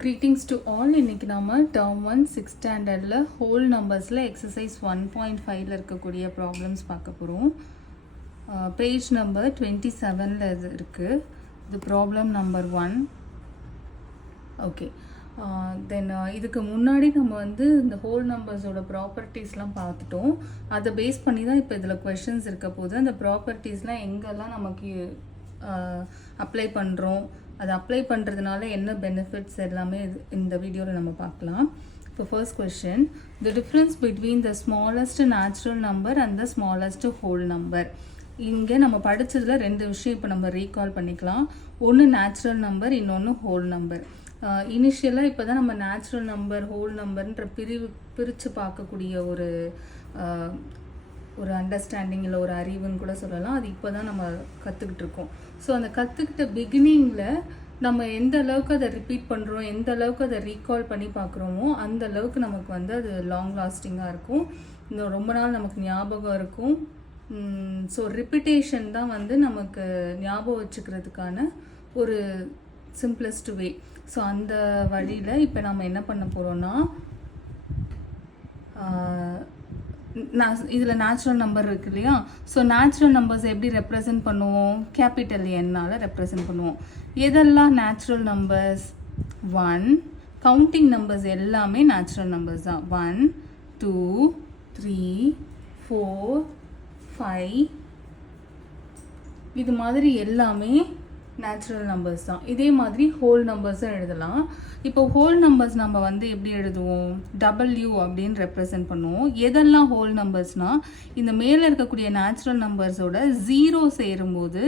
Greetings to all. இன்னைக்கு நாம term 1 6th standardல whole numbersல exercise 1.5ல இருக்கக்கூடிய problems பார்க்க போறோம். Page number 27ல இது இருக்கு. The problem number 1. Okay. Then இதுக்கு முன்னாடி நம்ம வந்து இந்த whole numbersோட ப்ராப்பர்ட்டிஸ்லாம் பார்த்துட்டோம். அதை பேஸ் பண்ணி தான் இப்போ இதில் கொஷின்ஸ் இருக்க போது அந்த ப்ராப்பர்ட்டிஸ்லாம் எங்கெல்லாம் நமக்கு அப்ளை பண்ணுறோம், அதை அப்ளை பண்ணுறதுனால என்ன பெனிஃபிட்ஸ் எல்லாமே இந்த வீடியோவில் நம்ம பார்க்கலாம். இப்போ first question, the difference between the smallest natural number and the smallest whole number. இங்கே நம்ம படித்ததில் ரெண்டு விஷயம் இப்போ நம்ம ரீகால் பண்ணிக்கலாம். ஒன்று நேச்சுரல் நம்பர், இன்னொன்று ஹோல் நம்பர். இனிஷியலாக இப்போ தான் நம்ம நேச்சுரல் நம்பர் ஹோல் நம்பர்ன்ற பிரித்து பார்க்கக்கூடிய ஒரு அண்டர்ஸ்டாண்டிங் இல்லை ஒரு அறிவுன்னு கூட சொல்லலாம். அது இப்போ தான் நம்ம கற்றுக்கிட்டு இருக்கோம். ஸோ அந்த கற்றுக்கிட்ட பிகினிங்கில் நம்ம எந்த அளவுக்கு அதை ரிப்பீட் பண்ணுறோம், எந்த அளவுக்கு அதை ரீகால் பண்ணி பார்க்குறோமோ அந்த அளவுக்கு நமக்கு வந்து அது லாங் லாஸ்டிங்காக இருக்கும், இன்னும் ரொம்ப நாள் நமக்கு ஞாபகம் இருக்கும். ஸோ ரிப்பிட்டேஷன் தான் வந்து நமக்கு ஞாபகம் வச்சுக்கிறதுக்கான ஒரு சிம்பிளஸ்ட் வே. ஸோ அந்த வழியில் இப்போ நம்ம என்ன பண்ண போகிறோன்னா, இதில் நேச்சுரல் நம்பர் இருக்கு இல்லையா, ஸோ நேச்சுரல் நம்பர்ஸ் எப்படி ரெப்ரசன்ட் பண்ணுவோம், கேபிட்டல் என்னால் ரெப்ரசன்ட் பண்ணுவோம். எதெல்லாம் நேச்சுரல் நம்பர்ஸ்? 1. கவுண்டிங் நம்பர்ஸ் எல்லாமே நேச்சுரல் நம்பர்ஸ் தான். 1 2 3 4 5 இது மாதிரி எல்லாமே நேச்சுரல் நம்பர்ஸ் தான். இதே மாதிரி ஹோல் நம்பர்ஸும் எழுதலாம். இப்போ ஹோல் நம்பர்ஸ் நம்ம வந்து எப்படி எழுதுவோம், W அப்படின்னு ரெப்ரசன்ட் பண்ணுவோம். எதெல்லாம் ஹோல் நம்பர்ஸ்னால், இந்த மேலே இருக்கக்கூடிய நேச்சுரல் நம்பர்ஸோட 0 சேரும்போது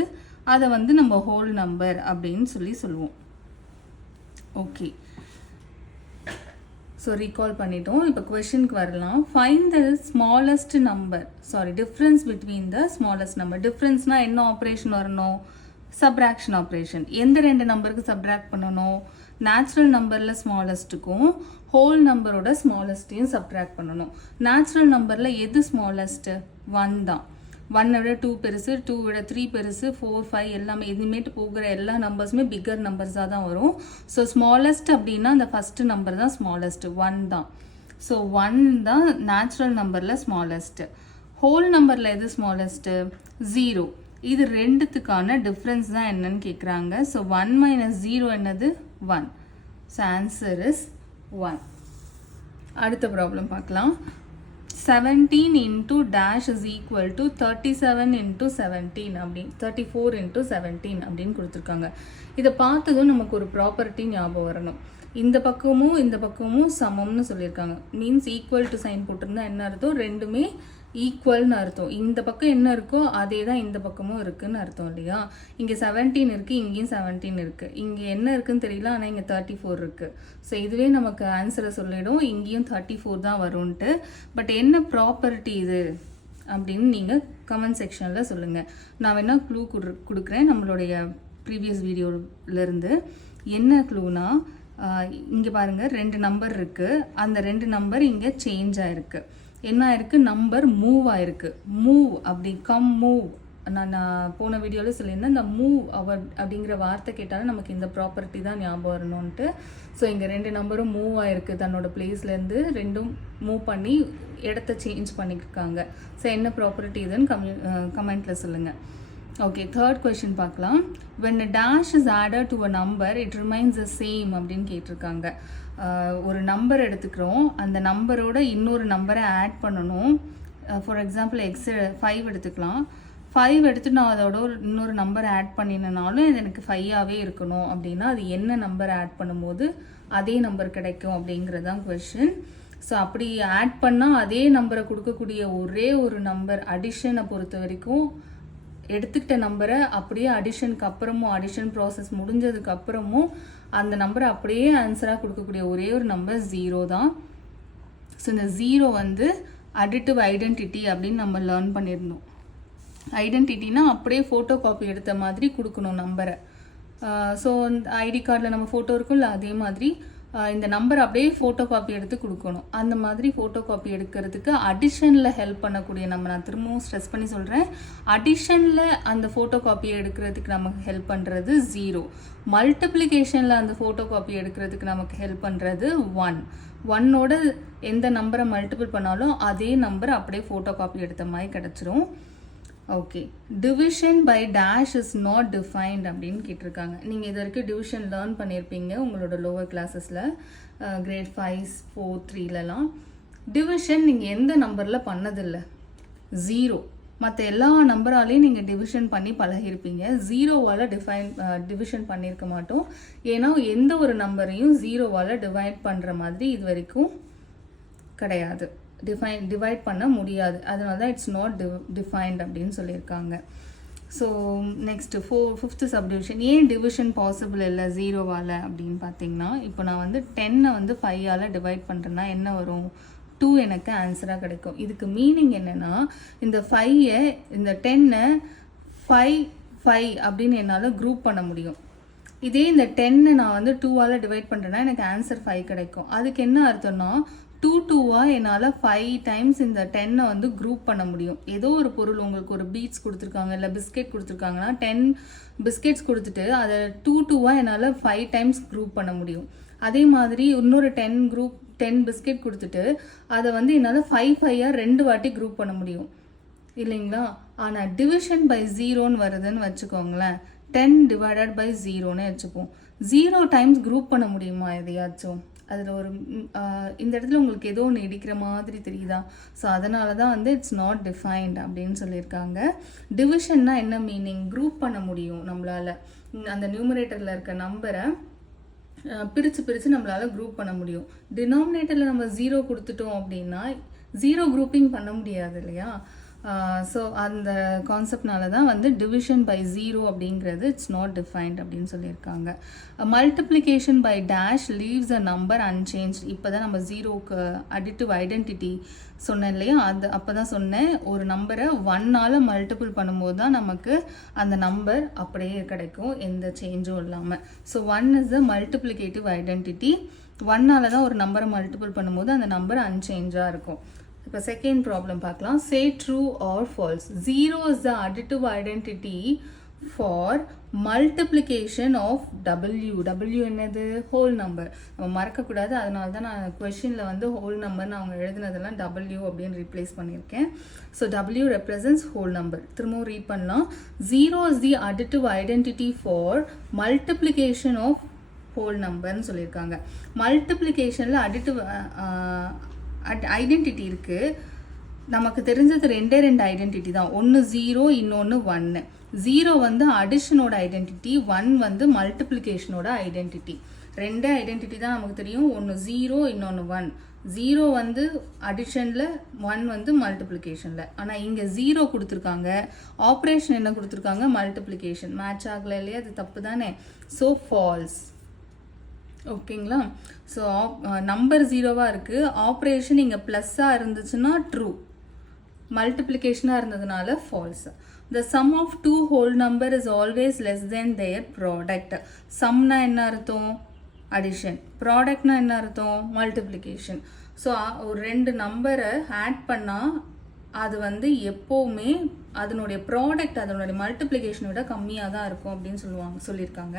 அதை வந்து நம்ம ஹோல் நம்பர் அப்படின்னு சொல்லுவோம். ஓகே, ஸோ ரீகால் பண்ணிட்டோம். இப்போ கொஷனுக்கு வரலாம். Find the smallest number, difference between the smallest number. டிஃப்ரென்ஸ்னால் என்ன ஆப்ரேஷன் வரணும்? Subtraction operation. எந்த ரெண்டு நம்பருக்கு சப்ராக்ட் பண்ணணும்? நேச்சுரல் நம்பரில் ஸ்மாலஸ்ட்டுக்கும் ஹோல் நம்பரோட ஸ்மாலஸ்ட்டையும் சப்ராக்ட் பண்ணணும். நேச்சுரல் நம்பரில் எது ஸ்மாலஸ்ட்டு? 1 தான். 1 விட 2 பெருசு, 2 விட 3 பெருசு, 4 5 எல்லாமே இனிமேட்டு போகிற எல்லா நம்பர்ஸுமே பிக்கர் நம்பர்ஸாக தான் வரும். ஸோ ஸ்மாலஸ்ட் அப்படின்னா அந்த ஃபஸ்ட்டு நம்பர் தான் ஸ்மாலஸ்ட்டு, 1 தான். ஸோ 1 தான் நேச்சுரல் நம்பரில் ஸ்மாலஸ்ட்டு. ஹோல் நம்பரில் எது ஸ்மாலஸ்ட்டு? 0. இது ரெண்டுத்துக்கான டிஃப்ரென்ஸ் தான் என்னன்னு கேட்குறாங்க. ஸோ 1 - 0 என்னது? 1. So answer is 1. அடுத்த ப்ராப்ளம் பார்க்கலாம். 17 into dash is equal to 37 into 17 அப்படின்னு 34 into 17 அப்படின்னு கொடுத்துருக்காங்க. இதை பார்த்ததும் நமக்கு ஒரு ப்ராப்பர்ட்டி ஞாபகம் வரணும். இந்த பக்கமும் சமம்னு சொல்லியிருக்காங்க. மீன்ஸ் ஈக்குவல் டு சைன் போட்டிருந்தா என்ன அர்த்தம்? ரெண்டுமே ஈக்குவல்னு அர்த்தம். இந்த பக்கம் என்ன இருக்கோ அதே தான் இந்த பக்கமும் இருக்குன்னு அர்த்தம் இல்லையா? இங்கே 17 இருக்குது, இங்கேயும் 17 இருக்குது. இங்கே என்ன இருக்குன்னு தெரியல, ஆனால் இங்கே 34 இருக்குது. ஸோ இதுவே நமக்கு ஆன்சரை சொல்லிடும், இங்கேயும் 34 தான் வரும்ன்ட்டு. பட் என்ன ப்ராப்பர்ட்டி இது அப்படின்னு நீங்கள் கமெண்ட் செக்ஷனில் சொல்லுங்கள். நான் வேணால் க்ளூ கொடுக்குறேன் நம்மளுடைய ப்ரீவியஸ் வீடியோவிலேருந்து. என்ன க்ளூனா, இங்கே பாருங்கள் 2 நம்பர் இருக்குது. அந்த 2 நம்பர் இங்கே சேஞ்ச் ஆகிருக்கு. என்ன ஆயிருக்கு? நம்பர் மூவ் ஆயிருக்கு. மூவ் அப்படி மூவ், நான் போன வீடியோவில் சொல்லியிருந்தேன், இந்த மூவ் அப்படிங்கிற வார்த்தை கேட்டாலும் நமக்கு இந்த ப்ராப்பர்ட்டி தான் ஞாபகம் வரணும்ன்ட்டு. ஸோ இங்கே 2 நம்பரும் மூவ் ஆயிருக்கு, தன்னோட பிளேஸ்லேருந்து ரெண்டும் மூவ் பண்ணி இடத்த சேஞ்ச் பண்ணியிருக்காங்க. ஸோ என்ன ப்ராப்பர்ட்டி இதுன்னு கமெண்ட்டில் சொல்லுங்கள். ஓகே, தேர்ட் கொஷின் பார்க்கலாம். when a dash is added to a number it remains the same அப்படின்னு கேட்டிருக்காங்க. ஒரு நம்பர் எடுத்துக்கிறோம், அந்த நம்பரோட இன்னொரு நம்பரை ஆட் பண்ணணும். ஃபார் எக்ஸாம்பிள் 5 எடுத்துக்கலாம். 5 எடுத்துட்டு நான் அதோட இன்னொரு நம்பர் ஆட் பண்ணினாலும் இது எனக்கு 5ஆகவே இருக்கணும் அப்படின்னா அது என்ன நம்பர் ஆட் பண்ணும்போது அதே நம்பர் கிடைக்கும் அப்படிங்கிறது தான் கொஷின். ஸோ அப்படி ஆட் பண்ணால் அதே நம்பரை கொடுக்கக்கூடிய ஒரே ஒரு நம்பர், அடிஷனை பொறுத்த வரைக்கும் எடுத்துக்கிட்ட நம்பரை அப்படியே அடிஷனுக்கு அப்புறமும், அடிஷன் ப்ராசஸ் முடிஞ்சதுக்கு அப்புறமும் அந்த நம்பரை அப்படியே ஆன்சராக கொடுக்கக்கூடிய ஒரே ஒரு நம்பர் 0 தான். ஸோ இந்த 0 வந்து அடிட்டிவ் ஐடென்டிட்டி அப்படின்னு நம்ம லேர்ன் பண்ணியிருந்தோம். ஐடென்டிட்டினா அப்படியே ஃபோட்டோ காப்பி எடுத்த மாதிரி கொடுக்கணும் நம்பரை. ஸோ ஐடி கார்டில் நம்ம ஃபோட்டோ இருக்கும்ல, அதே மாதிரி இந்த நம்பர் அப்படியே ஃபோட்டோ காப்பி எடுத்து கொடுக்கணும். அந்த மாதிரி ஃபோட்டோ காப்பி எடுக்கிறதுக்கு அடிஷனில் ஹெல்ப் பண்ணக்கூடிய நான் திரும்பவும் ஸ்ட்ரெஸ் பண்ணி சொல்கிறேன், அடிஷனில் அந்த ஃபோட்டோ காப்பியை எடுக்கிறதுக்கு நமக்கு ஹெல்ப் பண்ணுறது 0. மல்டிப்ளிகேஷனில் அந்த ஃபோட்டோ காப்பி எடுக்கிறதுக்கு நமக்கு ஹெல்ப் பண்ணுறது 1. 1ஓட எந்த நம்பரை மல்டிபிள் பண்ணாலும் அதே நம்பர் அப்படியே ஃபோட்டோ காப்பி எடுத்த மாதிரி கிடச்சிரும். Okay, division by dash is not defined அப்படின்னு கேட்டிருக்காங்க. நீங்கள் இது வரைக்கும் டிவிஷன் லேர்ன் பண்ணியிருப்பீங்க உங்களோட லோவர் கிளாஸஸில், கிரேட் 5, 4, 3லலாம். டிவிஷன் நீங்கள் எந்த நம்பரில் பண்ணதில்லை? 0. மற்ற எல்லா நம்பராலையும் நீங்கள் டிவிஷன் பண்ணி பழகிருப்பீங்க. 0வால் டிவிஷன் பண்ணியிருக்க மாட்டோம். ஏன்னா எந்த ஒரு நம்பரையும் 0வால் டிவைட் பண்ணுற மாதிரி இது வரைக்கும் கிடையாது, டிவைட் பண்ண முடியாது. அதனால தான் இட்ஸ் நாட் டிஃபைன்ட் அப்படின்னு சொல்லியிருக்காங்க. So next 5th subdivision. ஏன் டிவிஷன் பாசிபிள் இல்லை 0வால் அப்படின்னு பார்த்தீங்கன்னா, இப்போ நான் வந்து 10 5ஆல் டிவைட் பண்ணுறேன்னா என்ன வரும்? 2 எனக்கு ஆன்சராக கிடைக்கும். இதுக்கு மீனிங் என்னென்னா, இந்த 5 இந்த 10 5 அப்படின்னு என்னால் குரூப் பண்ண முடியும். இதே இந்த 10 நான் 2ஆல் டிவைட் பண்ணுறேன்னா எனக்கு ஆன்சர் 5 கிடைக்கும். அதுக்கு என்ன அர்த்தம்னா 2 என்னால் 5 டைம்ஸ் இந்த 10 குரூப் பண்ண முடியும். ஏதோ ஒரு பொருள் உங்களுக்கு ஒரு பீட்ஸ் கொடுத்துருக்காங்க, இல்லை பிஸ்கெட் கொடுத்துருக்காங்கன்னா 10 பிஸ்கெட்ஸ் கொடுத்துட்டு அதை 2 என்னால் 5 டைம்ஸ் குரூப் பண்ண முடியும். அதே மாதிரி இன்னொரு 10 பிஸ்கெட் கொடுத்துட்டு அதை என்னால் 5 2 வாட்டி குரூப் பண்ண முடியும் இல்லைங்களா? ஆனால் டிவிஷன் பை 0ன்னு வருதுன்னு வச்சுக்கோங்களேன், 10 டிவைடட் பை 0ன்னு வச்சுப்போம். 0 டைம்ஸ் குரூப் பண்ண முடியுமா எதையாச்சும்? அதில் ஒரு இந்த இடத்துல உங்களுக்கு ஏதோ ஒன்று இடிக்கிற மாதிரி தெரியுதா? ஸோ அதனால தான் இட்ஸ் நாட் டிஃபைன்ட் அப்படின்னு சொல்லியிருக்காங்க. டிவிஷன்னா என்ன மீனிங்? குரூப் பண்ண முடியும் நம்மளால். அந்த நியூமரேட்டரில் இருக்க நம்பரை பிரித்து நம்மளால் குரூப் பண்ண முடியும். டினாமினேட்டரில் நம்ம 0 கொடுத்துட்டோம் அப்படின்னா 0 குரூப்பிங் பண்ண முடியாது இல்லையா? ஸோ அந்த கான்செப்ட்னால தான் டிவிஷன் பை 0 அப்படிங்கிறது இட்ஸ் நாட் டிஃபைன்ட் அப்படின்னு சொல்லியிருக்காங்க. Multiplication by dash leaves a number unchanged. இப்போ தான் நம்ம 0க்கு அடிட்டிவ் ஐடென்டிட்டி சொன்னேன் இல்லையா? அப்போ தான் சொன்னேன், ஒரு நம்பரை 1ஆல் மல்டிபிள் பண்ணும்போது தான் நமக்கு அந்த நம்பர் அப்படியே கிடைக்கும், எந்த சேஞ்சும் இல்லாமல். So 1 is a multiplicative identity. 1ஆல் தான் ஒரு நம்பரை மல்டிபிள் பண்ணும்போது அந்த நம்பர் அன்சேஞ்சாக இருக்கும். இப்போ செகண்ட் ப்ராப்ளம் பார்க்கலாம். Say true or false. 0 is the additive identity for multiplication of W என்னது? Whole number. நம்ம மறக்கக்கூடாது, அதனால தான் நான் கொஷினில் ஹோல் நம்பர்னு அவங்க எழுதினதெல்லாம் W அப்படின்னு ரீப்ளேஸ் பண்ணியிருக்கேன். So W represents whole number. திரும்பவும் ரீட் பண்ணலாம். 0 is the additive identity for multiplication of whole நம்பர்னு சொல்லியிருக்காங்க. மல்டிப்ளிகேஷனில் அடிட்டிவ் ஐடென்டிட்டி இருக்குது. நமக்கு தெரிஞ்சது 2 ஐடென்டிட்டி தான். ஒன்று 0, இன்னொன்று 1. 0 அடிஷனோட ஐடென்டிட்டி, 1 மல்டிப்ளிகேஷனோட ஐடென்டிட்டி. 2 ஐடென்டிட்டி தான் நமக்கு தெரியும். ஒன்று 0, இன்னொன்று 1. 0 அடிஷனில், 1 மல்டிப்ளிகேஷனில். ஆனால் இங்கே 0 கொடுத்துருக்காங்க, ஆப்ரேஷன் என்ன கொடுத்துருக்காங்க? மல்டிப்ளிகேஷன். மேட்ச் ஆகலை இல்லையா? அது தப்பு தானே? So false. ஓகேங்களா? ஸோ நம்பர் 0வாக இருக்குது, ஆப்ரேஷன் இங்கே ப்ளஸ்ஸாக இருந்துச்சுன்னா ட்ரூ, மல்டிப்ளிகேஷனாக இருந்ததுனால false. The sum of 2 whole number is always less than their product. சம்னா என்ன அர்த்தம்? அடிஷன். ப்ராடக்ட்னா என்ன அர்த்தம்? மல்டிப்ளிகேஷன். ஸோ ஒரு 2 நம்பரை ஆட் பண்ணால் அது எப்போவுமே அதனுடைய ப்ராடக்ட் அதனுடைய மல்டிப்ளிகேஷனை விட கம்மியாக தான் இருக்கும் அப்படின்னு சொல்லியிருக்காங்க.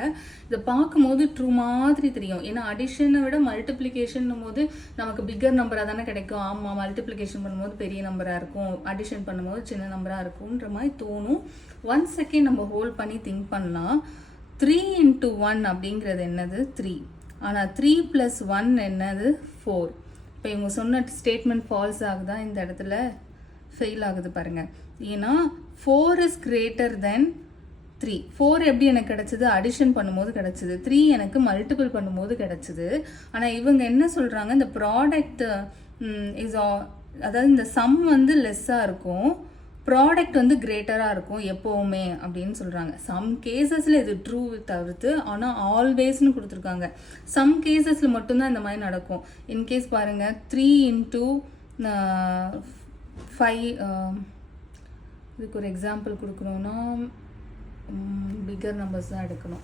இதை பார்க்கும்போது ட்ரூ மாதிரி தெரியும். ஏன்னா அடிஷனை விட மல்டிப்ளிகேஷன் போது நமக்கு பிக்கர் நம்பராக தானே கிடைக்கும். ஆமாம், மல்டிப்ளிகேஷன் பண்ணும்போது பெரிய நம்பராக இருக்கும், அடிஷன் பண்ணும்போது சின்ன நம்பராக இருக்கும்ன்ற மாதிரி தோணும். 1 செகண்ட் நம்ம ஹோல்ட் பண்ணி திங்க் பண்ணலாம். 3 × 1 அப்படிங்கிறது என்னது? 3. ஆனால் 3 + 1 என்னது? 4. இப்போ இவங்க சொன்ன ஸ்டேட்மெண்ட் ஃபால்ஸ் ஆகுதா? இந்த இடத்துல ஃபெயில் ஆகுது பாருங்கள். ஏன்னா 4 இஸ் கிரேட்டர் தென் 3. 4 எப்படி எனக்கு கிடச்சிது? அடிஷன் பண்ணும்போது கிடச்சிது. 3 எனக்கு மல்டிபிள் பண்ணும்போது கிடச்சிது. ஆனால் இவங்க என்ன சொல்கிறாங்க? இந்த ப்ராடக்ட் இஸ் அதாவது இந்த சம் லெஸ்ஸாக இருக்கும், ப்ராடக்ட் கிரேட்டராக இருக்கும் எப்போவுமே அப்படின்னு சொல்கிறாங்க. சம் கேசஸில் இது ட்ரூ தவிர்த்து, ஆனால் ஆல்வேஸ்னு கொடுத்துருக்காங்க. சம் கேசஸில் மட்டும்தான் இந்த மாதிரி நடக்கும். இன்கேஸ் பாருங்கள், 3 × 5. இதுக்கு ஒரு எக்ஸாம்பிள் கொடுக்கணுன்னா பிக்கர் நம்பர்ஸ் தான் எடுக்கணும்.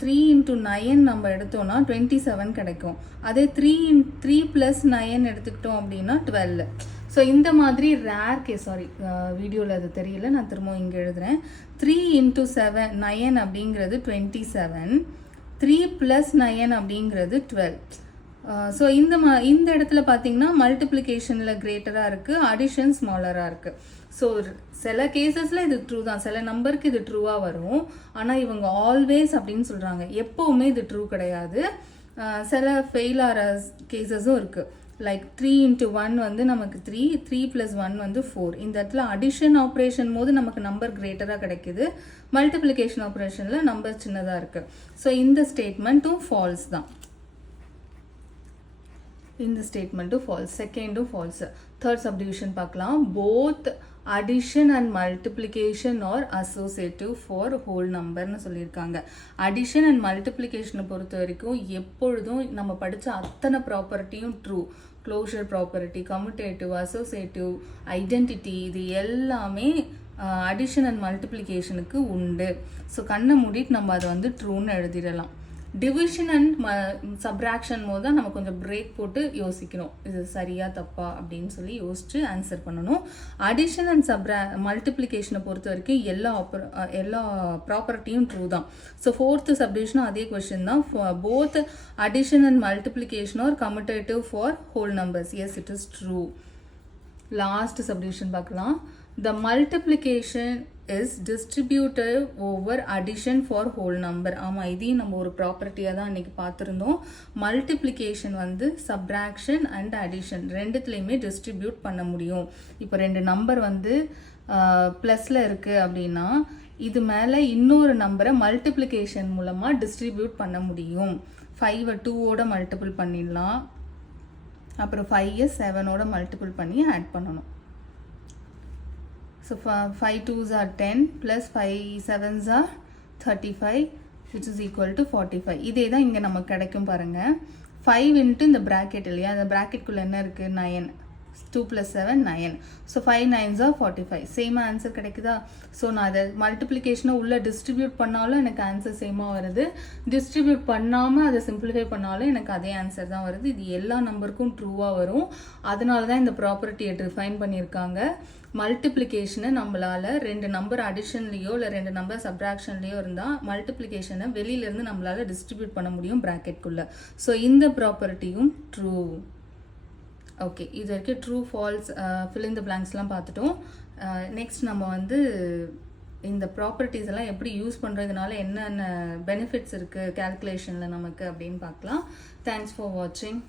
3 into 9 நம்ம எடுத்தோம்னா 27 கிடைக்கும். அதே 3 plus 9 எடுத்துக்கிட்டோம் அப்படின்னா 12. ஸோ இந்த மாதிரி ரேர் கேஸ், சாரி வீடியோவில் அது தெரியல, நான் திரும்ப இங்கே எழுதுகிறேன். 3 into 9 அப்படிங்கிறது 27, 3 plus 9 அப்படிங்கிறது 12. ஸோ இந்த இடத்துல பார்த்தீங்கன்னா மல்டிப்ளிகேஷனில் கிரேட்டராக இருக்குது, அடிஷன் ஸ்மாலராக இருக்குது. ஸோ சில கேசஸில் இது ட்ரூ தான், சில நம்பருக்கு இது ட்ரூவாக வரும். ஆனால் இவங்க ஆல்வேஸ் அப்படின்னு சொல்கிறாங்க, எப்போவுமே இது ட்ரூ கிடையாது. சில ஃபெயில் ஆகிற கேசஸும் இருக்குது. லைக் 3 into 1 வந்து நமக்கு 3 plus 1 வந்து 4. இந்த இடத்துல அடிஷன் ஆப்ரேஷன் போது நமக்கு நம்பர் கிரேட்டராக கிடைக்குது, மல்டிப்ளிகேஷன் ஆப்ரேஷனில் நம்பர் சின்னதாக இருக்குது. ஸோ இந்த ஸ்டேட்மெண்ட்டும் ஃபால்ஸ் தான். இந்த ஸ்டேட்மெண்ட்டும் ஃபால்ஸ், செகண்டும் ஃபால்ஸ். தேர்ட் சப்டிவிஷன் பார்க்கலாம். Both addition and multiplication are associative for whole நம்பர்னு சொல்லியிருக்காங்க. அடிஷன் அண்ட் மல்டிப்ளிகேஷனை பொறுத்த வரைக்கும் எப்பொழுதும் நம்ம படித்த அத்தனை ப்ராப்பர்ட்டியும் true. Closure property, commutative, associative, identity, இது எல்லாமே அடிஷன் அண்ட் மல்டிப்ளிகேஷனுக்கு உண்டு. ஸோ கண்ணை மூடிட்டு நம்ம அதை வந்து ட்ரூன்னு எழுதிடலாம். டிவிஷன் அண்ட் சப்ராக்ஷன் போது தான் நம்ம கொஞ்சம் பிரேக் போட்டு யோசிக்கணும், இது சரியா தப்பா அப்படின்னு சொல்லி யோசிச்சு ஆன்சர் பண்ணணும். அடிஷன் அண்ட் மல்டிப்ளிகேஷனை பொறுத்த வரைக்கும் எல்லா ப்ராப்பர்ட்டியும் ட்ரூ தான். ஸோ ஃபோர்த்து சப்டிவிஷனும் அதே கொஸ்டின் தான். Both addition and multiplication are commutative for whole numbers. Yes, it is true. Last subdivision பார்க்கலாம். The multiplication is distributive over addition for whole number. ஆமாம், இதையும் நம்ம ஒரு ப்ராப்பர்ட்டியாக தான் அன்றைக்கி பார்த்துருந்தோம். மல்டிப்ளிகேஷன் வந்து சப்ராக்ஷன் அண்ட் அடிஷன் ரெண்டுத்துலேயுமே டிஸ்ட்ரிபியூட் பண்ண முடியும். இப்போ 2 நம்பர் வந்து ப்ளஸில் இருக்குது அப்படின்னா இது மேலே இன்னொரு நம்பரை மல்டிப்ளிகேஷன் மூலமாக டிஸ்ட்ரிபியூட் பண்ண முடியும். 5 2ஓட மல்டிபிள் பண்ணிடலாம், அப்புறம் 5 7ஓட மல்டிபிள் பண்ணி ஆட் பண்ணணும். So 5 2s are 10 plus 5 7s are 35 which is equal to 45. இதே தான் இங்கே நமக்கு கிடைக்கும் பாருங்கள். 5 into இந்த ப்ராக்கெட் இல்லையா, அந்த ப்ராக்கெட்குள்ளே என்ன இருக்குது, 9. 2 plus 7 9. So 5 9s are 45. Same answer கிடைக்குதா? ஸோ நான் அதை மல்டிப்ளிகேஷனை உள்ளே டிஸ்ட்ரிபியூட் பண்ணாலும் எனக்கு ஆன்சர் சேமாக வருது, டிஸ்ட்ரிபியூட் பண்ணாமல் அதை சிம்பிளிஃபை பண்ணாலும் எனக்கு அதே ஆன்சர் தான் வருது. இது எல்லா நம்பருக்கும் ட்ரூவாக வரும். அதனால தான் இந்த ப்ராப்பர்ட்டியை டிஃபைன் பண்ணியிருக்காங்க. மல்டிப்ளிகேஷனை நம்மளால் 2 நம்பர் அடிஷன்லேயோ இல்லை 2 நம்பர் சப்ராக்ஷன்லேயோ இருந்தால் மல்டிப்ளிகேஷனை வெளியிலேருந்து நம்மளால் டிஸ்ட்ரிபியூட் பண்ண முடியும் ப்ராக்கெட்குள்ளே. ஸோ இந்த ப்ராப்பர்ட்டியும் ட்ரூ. ஓகே, இது வரைக்கும் ட்ரூ ஃபால்ஸ் ஃபில் இன் த பிளாங்க்ஸ்லாம் பார்த்துட்டோம். நெக்ஸ்ட் நம்ம வந்து இந்த ப்ராப்பர்ட்டிஸ் எல்லாம் எப்படி யூஸ் பண்ணுறதுனால என்னென்ன பெனிஃபிட்ஸ் இருக்குது கேல்குலேஷனில் நமக்கு அப்படின்னு பார்க்கலாம். தேங்க்ஸ் ஃபார் வாட்சிங்.